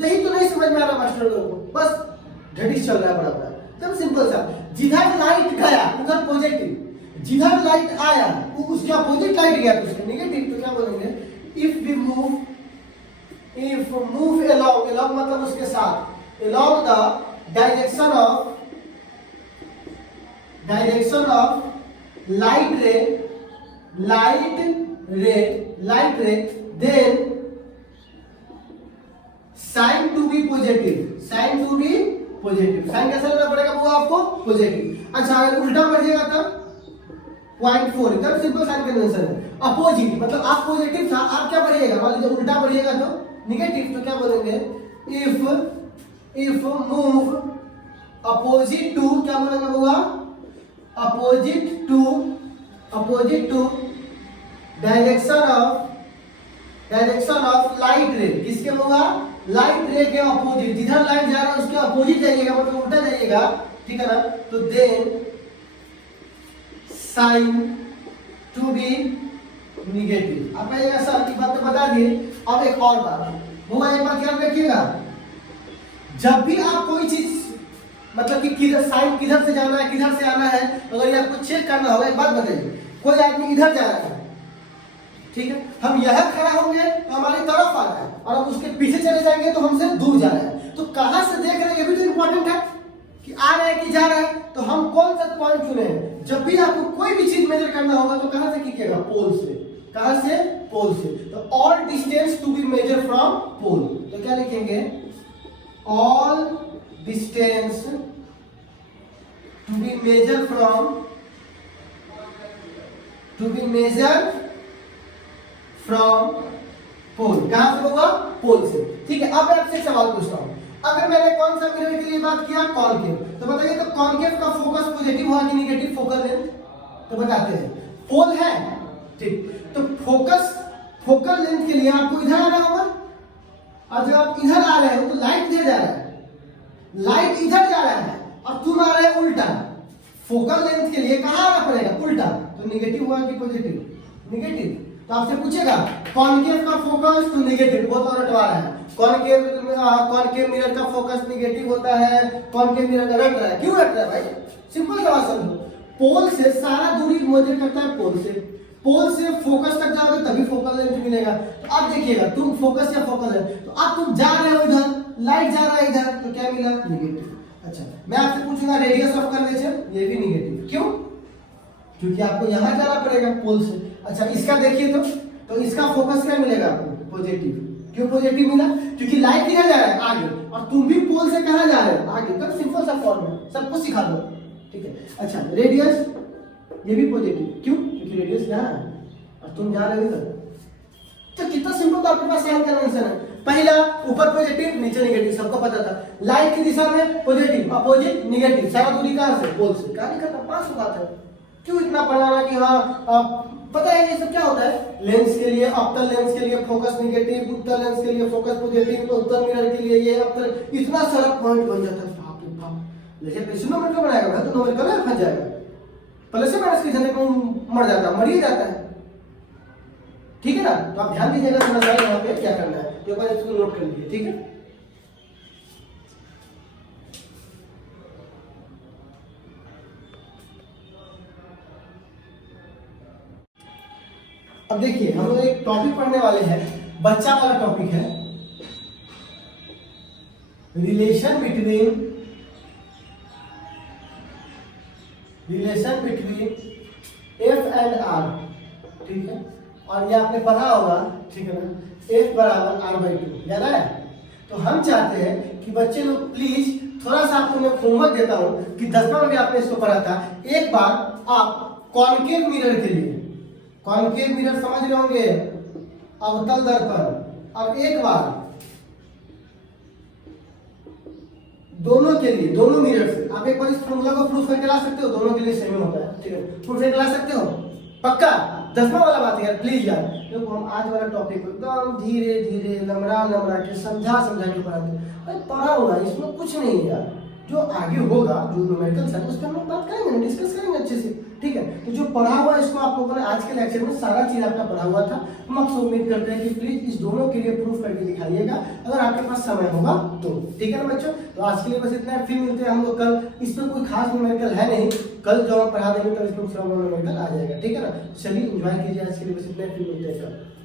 यही तो नहीं समझ में आ रहा मास्टर लोगों को, बस ढटिस चल रहा है बड़ा बड़ा, एकदम सिंपल सा। जिधर लाइट गया उधर पॉजिटिव, जिधर लाइट आया उसके अपोजिट लाइट गया तो उसका निगेटिव। तो क्या बोलेंगे, if we move, if move along, along मतलब उसके साथ, along the direction of light ray, light ray then sign to be positive, sign to be positive. Sign कैसा लेना पड़ेगा वो आपको, पॉजिटिव। अच्छा अगर उल्टा बढ़िएगा तब 0.4, एकदम सिंपल साइन कन्वेंशन है। अपोजिट मतलब आप पॉजिटिव था, आप क्या बढ़िएगा, मान लीजिए उल्टा बढ़िएगा तो निगेटिव, तो क्या बोलेंगे, इफ मूव अपोजिट टू, क्या बोलेंगे होगा, opposite to direction of light ray, किसके होगा, लाइट रे के अपोजिट, जिधर लाइट जा रहा है उसके अपोजिट जाइएगा, मतलब उल्टा जाइएगा। ठीक है ना, तो then sign to be negative. आप कहिएगा सर की बात तो बता दिए, अब एक और बात होगा, एक बात याद रखिएगा, जब भी आप कोई चीज मतलब कि किधर साइन किधर से जाना है किधर से आना है, अगर ये आपको चेक करना होगा, एक बात बताइए, कोई आदमी इधर जा रहा है, ठीक है, हम यहां खड़ा होंगे तो हमारी तरफ आ रहा है, और हम उसके पीछे चले जाएंगे तो हमसे दूर जा रहा है, तो कहां से देख रहे हैं ये भी तो इंपॉर्टेंट है कि आ रहा है कि जा रहा है। तो हम कौन सा पॉइंट चुने, जब भी आपको कोई भी चीज मेजर करना होगा तो कहां से कीजिएगा, पोल से, कहां से, पोल से। तो all distance to be measure from pole, तो क्या लिखेंगे, all distance to be measure from pole, कहां से होगा, पोल से। ठीक है, अब मैं आपसे सवाल पूछता हूं, अगर मैंने कौन सा मिरर के लिए बात किया, कॉनकेव, तो बताइए तो कॉनकेव का फोकस पॉजिटिव हुआ कि नेगेटिव फोकल लेंथ, तो बताते हैं, पोल है, ठीक, तो फोकल लेंथ के लिए आपको इधर आना होगा, और जब आप इधर आ रहे हो तो लाइट इधर जा रहा है, लाइट इधर जा रहा है और तुम आ रहे हो उल्टा, फोकल लेंथ के लिए कहां आना पड़ेगा, उल्टा, तो नेगेटिव हुआ कि पॉजिटिव, नेगेटिव। तो आपसे पूछेगा कॉनकेव का फोकस तो नेगेटिव, बहुत और रटवा रहा है, कॉनकेव मिरर का फोकस नेगेटिव होता है, कॉनकेव मिरर रट रहा है, क्यों रट रहा है भाई, सिंपल सवाल समझो, पोल से सारा दूरी मेजर करता है, पोल से फोकस तक जाओगे तभी फोकल लेंथ मिलेगा। तो अब देखिएगा तुम फोकस या फोकल है, तो अब तुम जा रहे हो इधर, लाइट जा रहा है इधर, तो क्या मिला, नेगेटिव। अच्छा मैं आपसे पूछूंगा रेडियस ऑफ कर्वेचर, ये भी नेगेटिव, क्यों, क्योंकि आपको यहां जाना पड़ेगा पोल से। अच्छा इसका देखिए तो इसका फोकस क्या मिलेगा आपको, पॉजिटिव, क्यों पॉजिटिव मिला, क्योंकि लाइट किधर जा रहा है, आगे, और तुम भी पोल से कहां जा रहे हो, आगे, तब सिंपल सा फॉर्मूला, सब कुछ सिखा दो। ठीक है, अच्छा रेडियस ये भी पॉजिटिव, क्यों, क्योंकि रेडियस यहां है और तुम जा रहे हो इधर, तो कितना सिंपल, तो आपके पास साइन कन्वेंशन है, पहला ऊपर पॉजिटिव नीचे नेगेटिव, सबको पता था, लाइट की दिशा में पॉजिटिव अपोजिट नेगेटिव, सारा दूरी कहां से, पोल से, कहां लिखा था, 5 बात है, क्यों इतना पढ़ाना कि हाँ पता है ये सब क्या होता है, लेंस के लिए अवतल लेंस के लिए फोकस नेगेटिव, उत्तल लेंस के लिए फोकस पॉजिटिव, तो उत्तल मिरर के लिए ये अवतल, इतना सारा पॉइंट बन जाता है, बाप रे बाप, लेकिन पैसे नंबर का बनाएगा तो नंबर का ना फंस जाएगा, प्लस से माइनस के जने को मर ही जाता है। ठीक है ना, तो आप ध्यान दीजिएगा, समझाइए यहाँ पे क्या करना है, एक बार इसको नोट कर लीजिए। ठीक है, अब देखिए हम लोग एक टॉपिक पढ़ने वाले हैं, बच्चा वाला टॉपिक है, relation between F and R. ठीक है, और ये आपने पढ़ा होगा, ठीक है ना, एफ बराबर r/2, याद है। तो हम चाहते हैं कि कि बच्चे लोग प्लीज थोड़ा सा आपको मैं होमवर्क देता हूँ कि 10वां में भी आपने इसको पढ़ा था। एक बार आप कॉन्केव मिरर के लिए, कॉन्केव मिरर समझ रहे होंगे, अवतल दर्पण, अब एक बार दोनों के लिए, दोनों मिरर से आप एक बार इस फॉर्मूला को प्रूफ करके ला सकते हो, दोनों के लिए सेम होता है, ठीक है, प्रूफ करके ला सकते हो पक्का। 10वां वाला बात है यार, प्लीज यार। देखो हम आज वाला टॉपिक को एकदम धीरे धीरे लमड़ा लमड़ा के समझा समझा के पढ़ाते हैं। अरे पढ़ा होगा, इसमें कुछ नहीं है यार, जो आगे होगा जो न्यूमेरिकल्स है उस पर हम लोग बात करेंगे, डिस्कस करेंगे अच्छे से, ठीक है। तो जो पढ़ा हुआ इसको आप लोगों ने आज के लेक्चर में सारा चीज आपका पढ़ा हुआ था। हम आपसे उम्मीद करते हैं कि प्लीज इस दोनों के लिए प्रूफ करके दिखाइएगा अगर आपके पास समय होगा तो, ठीक है ना बच्चों। तो आज के लिए बस इतना है, फिर मिलते हैं हम लोग कल। इसमें कोई खास न्यूमेरिकल है नहीं, कल जब हम पढ़ा देंगे तब इसमें न्यूमेरिकल आ जाएगा, ठीक है ना। चलिए एंजॉय कीजिए, आज के लिए बस इतना है, फिर मिलते हैं कल।